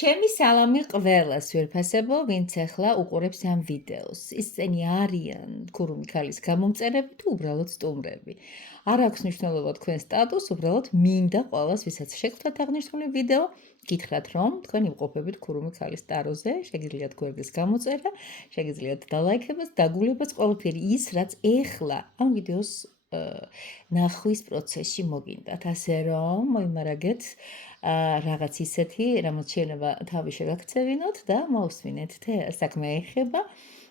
ჩემი სალამი ყველას ვერფასებო, ვინც ახლა უყურებს ამ ვიდეოს. ისინი არიან ქურუმი ქალის გამომწერები თუ უბრალოდ სტუმრები. არ აქვს მნიშვნელობა თქვენ სტატუსს, უბრალოდ მინდა ყველას, ვისაც შეგვთქვათ აღნიშნული ვიდეო, გითხრათ, რომ თქვენ იმყოფებით ქურუმი ქალის ტაროზე, შეგიძლიათ გვერდის გამოწერა, შეგიძლიათ დალაიქებას, დაგულებაც ყველაფერი ის, რაც ეხლა ამ ვიდეოს ნახვის პროცესში მოგინდათ, ასე რომ მოიმარაგეთ რაღაც ისეთი, რამაც შეიძლება თავი შეგაქცევინოთ და მოვსმინეთ թե საქმე ეხება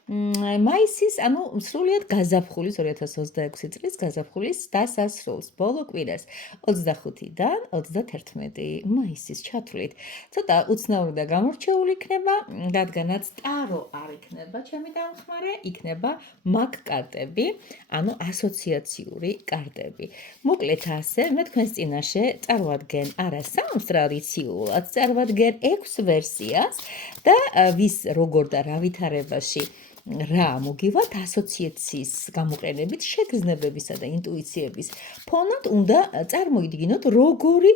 მაისის, ანუ სრულიად გაზაფხულის 2026 წლის გაზაფხულის დასასრულს, ბოლო კვირას 25-დან 31 მაისის ჩათვლით. ცოტა უცნაური და გამორჩეული იქნება, რადგანაც ტარო არ იქნება ჩემი დამხმარე, იქნება მაგ კარტები, ანუ ასოციაციური კარტები. მოკლედ ასე, მე თქვენს წინაშე წარვადგენ არა 3 ტრადიციულად, წარვადგენ 6 ვერსიას და ვის როგორ და რა ვითარებაში რა მოგივათ ასოციაციის გამოყენებით შეგრძნებებისა და ინტუიციების ფონად უნდა წარმოიდგინოთ როგორი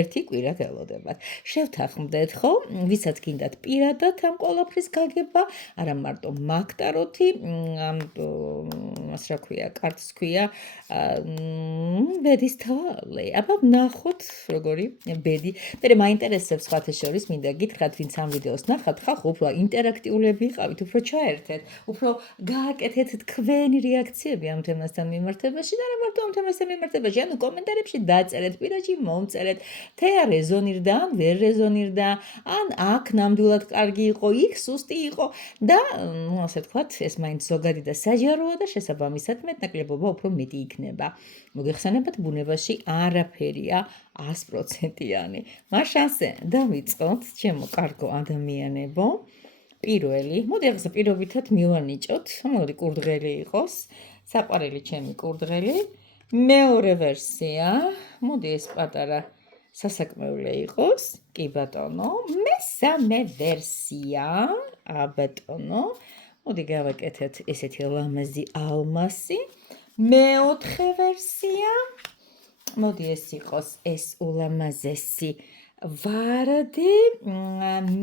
ერთი კვირა გელოდებათ. შევთანხმდეთ, ხო? ვისაც გინდათ პირადად ამ ყველაფრის გაგება, არა მარტო მაგტაროთი, რა ქვია, კარტს ქვია ბედის თვალე. აბა ვნახოთ როგორი ბედი. მე მაინტერესებს სხვათა შორის, მინდა გითხრათ, ვინც ამ ვიდეოს ნახავთ, ხალხო უფრო ინტერაქტიულები იყავით, უფრო ჩაერთეთ, უფრო გააკეთეთ თქვენი რეაქციები ამ თემასთან მიმართებაში და არა მარტო ამ თემასთან მიმართებაში, ანუ კომენტარებში დაწერეთ, პირადი მომწერეთ, թե რეზონირდა, ან ვერ რეზონირდა, ან აქ ნამდვილად კარგი იყო, იქ სუსტი იყო და ასე ვთქვათ, ეს მაინც ზოგადი და საჯაროა და შესაბამისად მეტნაკლებობა უფრო მეტი იქნება. მოგეხსენებათ, ბუნებაში არაფერია 100%-იანი. მაშასე დავიწყოთ, ჩემო კარგო ადამიანებო. პირველი, მოდი ახლა პირობითად მივანიჭოთ, მოდი კურდღელი იყოს, საყვარელი ჩემი კურდღელი. მეორე ვერსია, მოდი ეს პატარა სასაკმევლე იყოს, კი ბატონო. მესამე ვერსია, ბატონო. მოდი გავაკეთეთ ესეთი ლამაზი ალმასი. მეოთხე ვერსია, მოდი ეს იყოს ეს ულამაზესი ვარდი.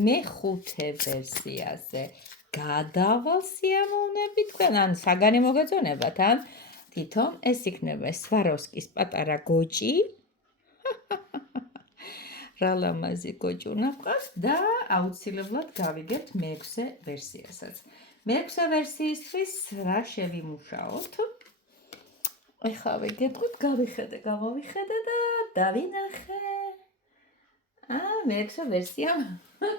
მეხუთე ვერსიაზე გადავალ სიამოვნებით თქვენ, ან საგანი მოგეწონებათ, ან თვითონ ეს იქნება სვაროვსკის პატარა გოჭი. რა ლამაზი გოჭუნა ყავს და აუცილებლად გავიგებთ მეექვსე ვერსიასაც. მეექვსე ვერსიისთვის რა შევიმუშაოთ? ეხლა ვიგეთქვით, გავავიხედე და დავინახე. მეექვსე ვერსია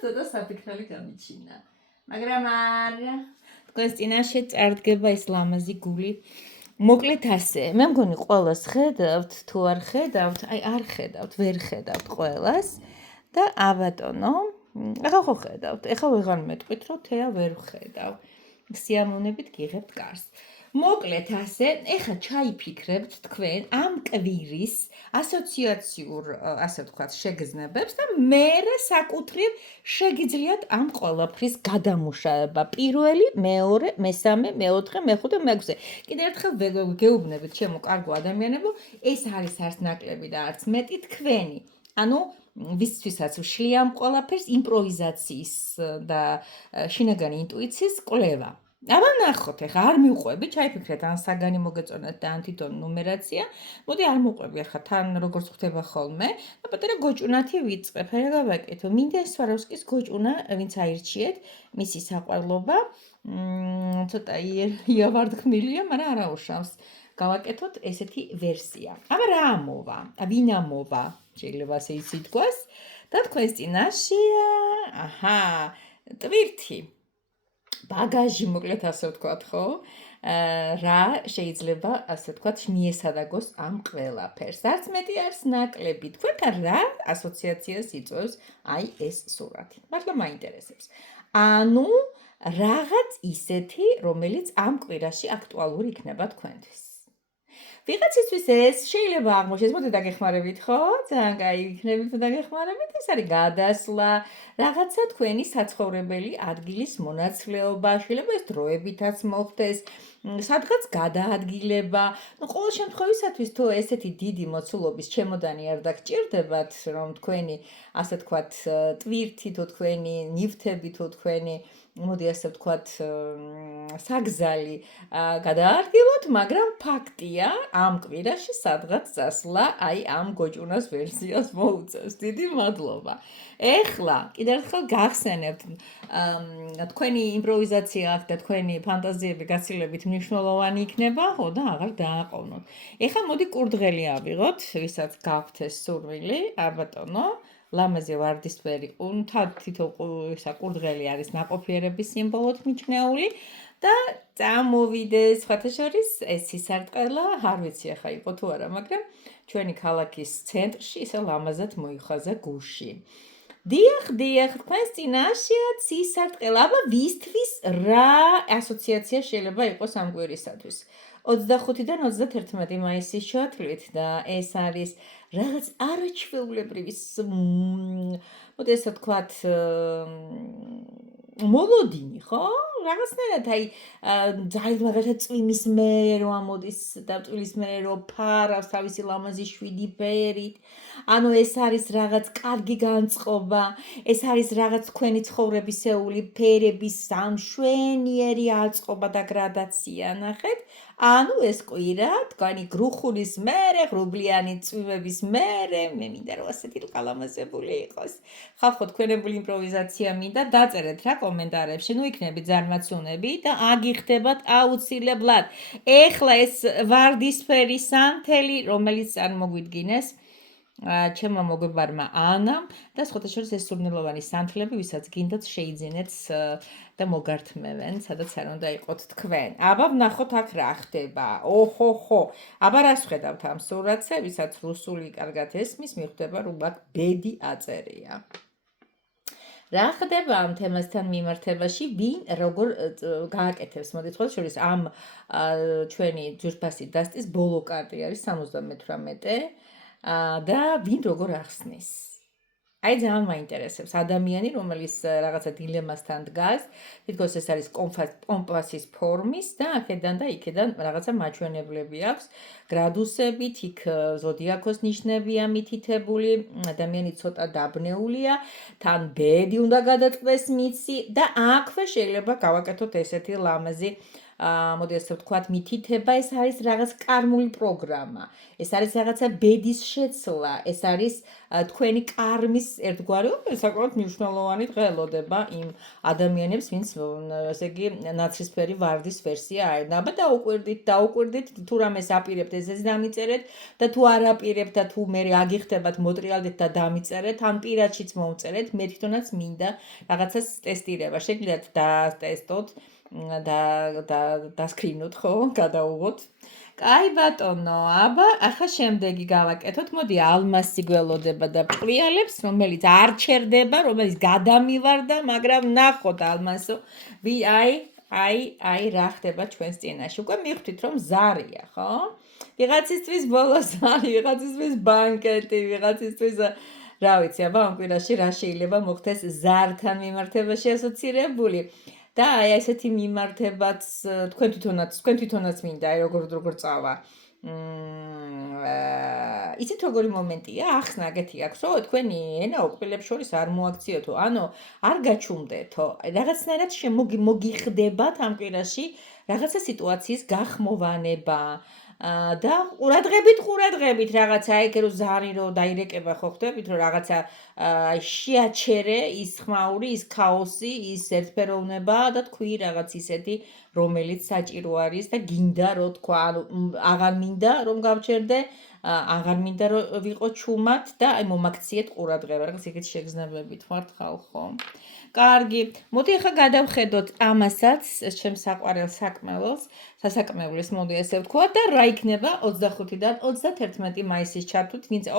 ცოტა საფიქრალი გამიჩინა. მაგრამ არა, თქვენს წინაშე წარდგება ეს ლამაზი გული. მოკლედ ასე, მე მგონი ყველას ხედავთ, თუ არ ხედავთ, არ ხედავთ, ვერ ხედავთ ყველას და აბატონო, ახლა ხო ხედავთ, ახლა ვეღარ მეტყვით, რომ თეა ვერ ვხედავ. სიამოვნებით გიღებთ კარს. მოკლედ ასე, ეხლა ჩაიფიქრებთ თქვენ ამ კვირის ასოციაციურ, ასე ვთქვათ, შეგრძნებებს და მერე საკუთრივ შეგიძლიათ ამ ყველაფრის გადამუშავება. პირველი, მეორე, მესამე, მეოთხე, მეხუთე, მეექვსე. კიდევ ერთხელ გეუბნებით, ჩემო კარგო ადამიანებო, ეს არის არც ნაკლები და არც მეტი თქვენი. ანუ ვისთვისაც ვშლი ამ ყველაფერს იმპროვიზაციის და შინაგანი ინტუიციის კვლევა. აბა ნახოთ, ეხლა არ მივყვები, ჩაიფიქრეთ, ან საგანი მოგეწონათ და ან თვითონ ნუმერაცია. მოდი არ მივყვები, ახლა თან როგორც ხდება ხოლმე, და პატარა გოჭუნათი ვიწყებ. რა გავაკეთო? მინდა სვაროვსკის გოჭუნა, ვინც აირჩიეთ, მისი საყვარლობა. ცოტა იავარდქმილია, მაგრამ არა უშავს. გავაკეთოთ ესეთი ვერსია. აბა რა ამოვა? ვინ ამოვა? შეიძლება ასე ითქვას. და თქვენს წინაშეა, ტვირთი. ბაგაჟი, მოკლედ ასე ვთქვათ, ხო? რა შეიძლება ასე ვთქვათ მიესადაგოს ამ ყველაფერს. არც მეტი, არც ნაკლები. თქვენთან რა ასოციაციას იწვევს აი ეს სურათი. მართლა მაინტერესებს. ანუ რაღაც ისეთი, რომელიც ამ კვირაში აქტუალური იქნება თქვენთვის. ვიღაცისთვის ეს შეიძლება აღმოჩნდეს, მოდი დაგეხმარებით, ხო? ძალიან კაი იქნებით თუ დაგეხმარებით. ეს არის გადასვლა, რაღაცა თქვენი საცხოვრებელი ადგილის მონაცვლეობა, შეიძლება ეს დროებითაც მოხდეს, სადღაც გადაადგილება. ნუ ყოველ შემთხვევისათვის თუ ესეთი დიდი მოცულობის ჩემოდანი არ დაგჭირდებათ, რომ თქვენი, ასე ვთქვათ, ტვირთი თუ თქვენი ნივთები თუ თქვენი მოდი ასე ვთქვათ, საგზალი გადაარგილოთ, მაგრამ ფაქტია, ამ კვირაში სადღაც წასვლა, აი ამ გოჭუნას ვერსიას მოუწევს. დიდი მადლობა. ეხლა კიდევ ერთხელ გახსენებთ, თქვენი იმპროვიზაცია აქ და თქვენი ფანტაზიები გაცილებით მნიშვნელოვანი იქნება, ხო და აღარ დააყოვნოთ. ეხლა მოდი კურდღელი ავიღოთ, ვისაც გაქვთ ეს სურვილი, ბატონო. ლამაზი ვარდისფერი, თითო კურდღელი არის ნაყოფიერების სიმბოლოდ მიჩნეული და წამოვიდეს, სხვათა შორის, ეს სისარტყელა, არ ვიცი ახლა იყო თუ არა, მაგრამ ჩვენი ქალაქის ცენტრში ისე ლამაზად მოიხაზა გუში. დიახ, თქვენს წინაშეა სისარტყელა, აბა ვისთვის რა ასოციაცია შეიძლება იყოს ამ კვირისათვის? 25-დან 31 მაისის შოთვლით და ეს არის რაღაც არაჩვეულებრივი, მოდი ასე ვთქვათ, მოლოდინი, ხო? რაღაცნაირად აი ძალიან მაგალითად წვიმის მერე რომ ამოდის და წვიმის მერე რომ ფარავს თავისი ლამაზი 7 ფერით. ანუ ეს არის რაღაც კარგი განწყობა, ეს არის რაღაც თქვენი ცხოვრებისეული ფერების სამშვენიერი აწყობა და გრადაცია, ნახეთ? ანუ ეს კვირა, თქვენი გრუხულის მერე, ღრუბლიანი წვიმების მერე, მე მინდა რომ ასეთი ლამაზებული იყოს. ხალხო, თქვენებული იმპროვიზაცია მინდა, დაწერეთ რა კომენტარებში, ნუ იქნებით ზარმაცუნები და აგიხდებათ აუცილებლად. ეხლა ეს ვარდისფერი სანთელი, რომელიც წარმოგვიდგინეს ჩემმა მოგებარმა ანამ და სხვათა შორის ეს სურნელოვანი სანთლები, ვისაც გინდათ შეიძინეთ და მოგართმევენ, სადაც არ უნდა იყოთ თქვენ. აბა ვნახოთ აქ რა ხდება. ოჰოჰო. აბა რას ხედავთ ამ სურათზე, ვისაც რუსული კარგად ესმის, მიხვდება რომ აქ ბედი აწერია. რა ხდება ამ თემასთან მიმართებაში, ვინ როგორ გააკეთებს, მოდით ხოლმე შორის ამ ჩვენი ძვირფასი დასტის ბოლო კარტი არის 78 და ვინ როგორ ახსნის. აი ძალიან მაინტერესებს ადამიანი, რომელიც რაღაცა დილემასთან დგას, თითქოს ეს არის კომპასის ფორმის და აქედან და იქედან რაღაცა მაჩვენებლები აქვს, გრადუსებით, იქ ზოდიაქოს ნიშნებია მითითებული, ადამიანი ცოტა დაბნეულია, თან ბედი უნდა გადაწყდეს მიცი და აქვე შეიძლება გავაკეთოთ ესეთი ლამაზი მოდი ასე ვთქვათ, მითითება, ეს არის რაღაც კარმული პროგრამა. ეს არის რაღაცა ბედის შეცვლა, ეს არის თქვენი კარმის ერთგვარი, საკმაოდ მნიშვნელოვანი დღე ელოდება იმ ადამიანებს, ვინც ესე იგი ნაცრისფერი ვარდის ვერსია აერნა. აბა დაუკვირდით, თუ რამეს აპირებთ, ესეც დამიწერეთ და თუ არ აპირებთ და თუ მე აგიხდებათ, მოტრიალდეთ და დამიწერეთ, ამ პირადშიც მომწერეთ, მე თვითონაც მინდა რაღაცას ტესტირება. შეგიძლიათ დატესტოთ და სკრინოთ, ხო? გადაუღოთ. კაი ბატონო, აბა ახლა შემდეგი გავაკეთოთ. მოდი ალმასი გველოდება და ჭრიალებს, რომელიც არ ჩერდება, რომელიც გადამივარდა, მაგრამ ნახოთ ალმასო. აი რა ხდება ჩვენს წინაშე. უკვე მივხვდით რომ ზარია, ხო? ვიღაცისთვის ბოლო ზარი, ვიღაცისთვის ბანკეტი, ვიღაცისთვის რა ვიცი, აბა ამ კვირაში რა შეიძლება მოხდეს ზართან მიმართებაში ასოცირებული. და აი ესეთი მიმართებაც თქვენ თვითონაც მინდა აი როგორ წავა. იცით როგორი მომენტია? ახსნა ეგეთი აქვს, რომ თქვენი ენა უკბილებს შორის არ მოაქციოთო, ანუ არ გაჩუმდეთო. რაღაცნაირად მოგიხდებათ ამ კვირაში რაღაცა სიტუაციის გახმოვანება. და ყურადღებით რაღაცა ეგ რო ზარი რო დაირეკება ხო ხდებით რომ რაღაცა შეაჩერე ის ხმაური, ის ქაოსი, ის ერთფეროვნება და თქვი რაღაც ისეთი რომელიც საჭირო არის და გინდა რომ თქვა ანუ აღარ მინდა რომ გავჩერდე, აღარ მინდა რომ ვიყო ჩუმად და აი მომაქციეთ ყურადღება, რაღაც ეგეთი შეგრძნებებით ვართ ხალხო. კარგი, მოდი ახლა გადავხედოთ ამასაც, ჩემს საყვარელ სასაკმეულს, მოდი ესე ვთქვა და რა იქნება 25-დან 31 მაისის ჩართვით, ვინც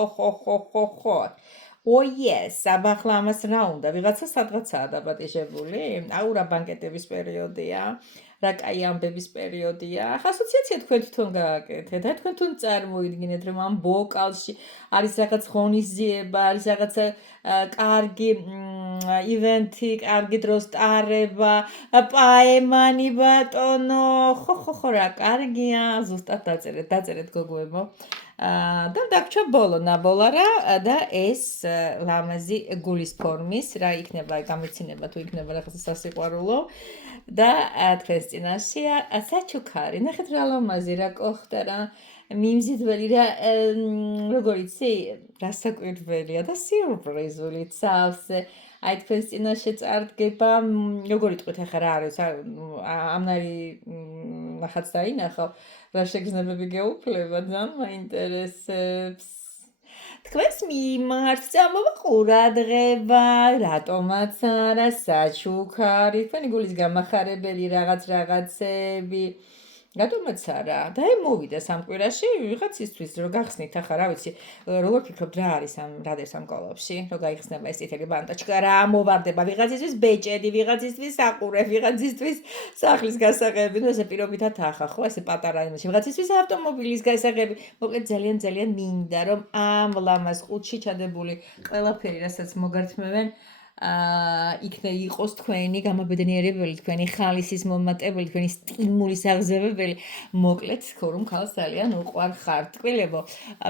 yes, აბა ახლა ამას რა უნდა? ვიღაცა სადღაცაა დაბატიჟებული? აუ რა ბანკეტების პერიოდია, რა კაი ამბების პერიოდია. ახლა ასოციაცია თქვენ თვითონ გააკეთეთ, და თქვენ თვითონ წარმოიდგინეთ, რომ ამ ბოკალში არის რაღაც ღონისძიება, არის რაღაცა კარგი ივენთი, კარგი დროს ტარება, პაემანი ბატონო, ხო რა კარგია, ზუსტად დაწერეთ გოგოებო. და დაგვრჩა ბოლო ნაბოლარა და ეს ლამაზი გულის ფორმის რა იქნება გამიცინება თუ იქნება რაღაცა სასიყვარულო და თქვენს წინაშეა საჩუქარი ნახეთ რა ლამაზი რა კოხტა რა მიმზიდველი რა როგორ იცი დასაკვირველია და სიურპრიზული ცალსე აი თქვენს წინაშე წარდგება როგორ იტყვით ახლა რა არის ამნარი ნახაც დაინახავ რა შეგრძნებები გეუფლება ძალიან მაინტერესებს თქვენს მიმართ წამოვა ყურადღება რატომაც არა საჩუქარი თქვენი გულის გამახარებელი რაღაცები რატომაც არა და აი მოვიდა სამკვირაში ვიღაცისთვის რომ გახსნით ახლა რა ვიცი როგორ ფიქრობთ რა არის ამ რადერს ამ კოლოფში რომ გაიხსნება ეს წითელი ბანტაჩკა რა მოვარდება ვიღაცისთვის ბეჭედი ვიღაცისთვის საყურე ვიღაცისთვის სახლის გასაღები ნუ ესე პირობითად ახა ხო ესე პატარა იმაში ვიღაცისთვის ავტომობილის გასაღები მოკლედ ძალიან მინდა რომ ამ ლამაზ ყუთში ჩადებული ყველაფერი რასაც მოგართმევენ იყოს თქვენი გამაბედნიერებელი, თქვენი ხალისის მომატებელი, თქვენი სტიმულის აღზევებელი, მოკლედ ქორუმ ხალხს ძალიან უყვარხართ. ტკბილებო,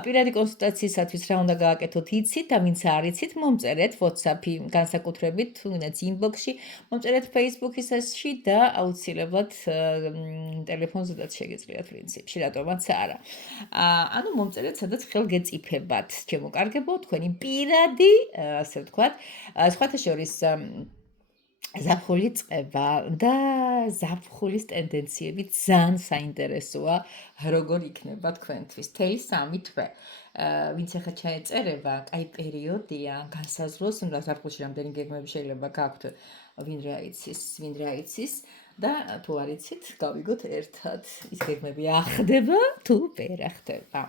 პირადი კონსულტაციისათვის რა უნდა გააკეთოთ, იცით და ვინც არ იცით, მომწერეთ WhatsApp-ი განსაკუთრებით, თუნდაც inbox-ში, მომწერეთ Facebook-ისაში და აუცილებლად ტელეფონზედაც შეგიძლიათ პრინციპში, რატომაც არა. ანუ მომწერეთ, სადაც ხელგეწიფებათ, ჩემო კარგებო, თქვენი პირადი, ასე ვთქვათ, სხვათა შორის ზაფხული წყება და ზაფხულის ტენდენციები ძალიან საინტერესოა როგორ იქნება თქვენთვის მთელი 3 თვე ვინც ახლა ჩაეწერება კაი პერიოდია განსაზღვროს უნდა ზაფხულში რამდენი გეგმები შეიძლება გაქვთ ვინ რა იცის და თუ არ იცით გავიგოთ ერთად ის გეგმები ახდება თუ ვერ ახდება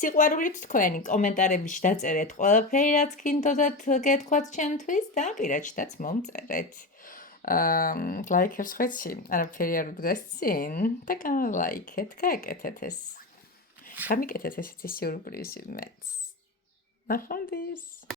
სიყვარულით თქვენი კომენტარებში დაწერეთ ყველაფერი რაც გინდოდათ გეთქვათ ჩემთვის და პირადშიც მომწერეთ ლაიქებს ხვეცი არაფერი არ უდგას წინ და განლაიქეთ გააკეთეთ ეს გამიკეთეთ ესეთი სიურპრიზი მეც ნახონდის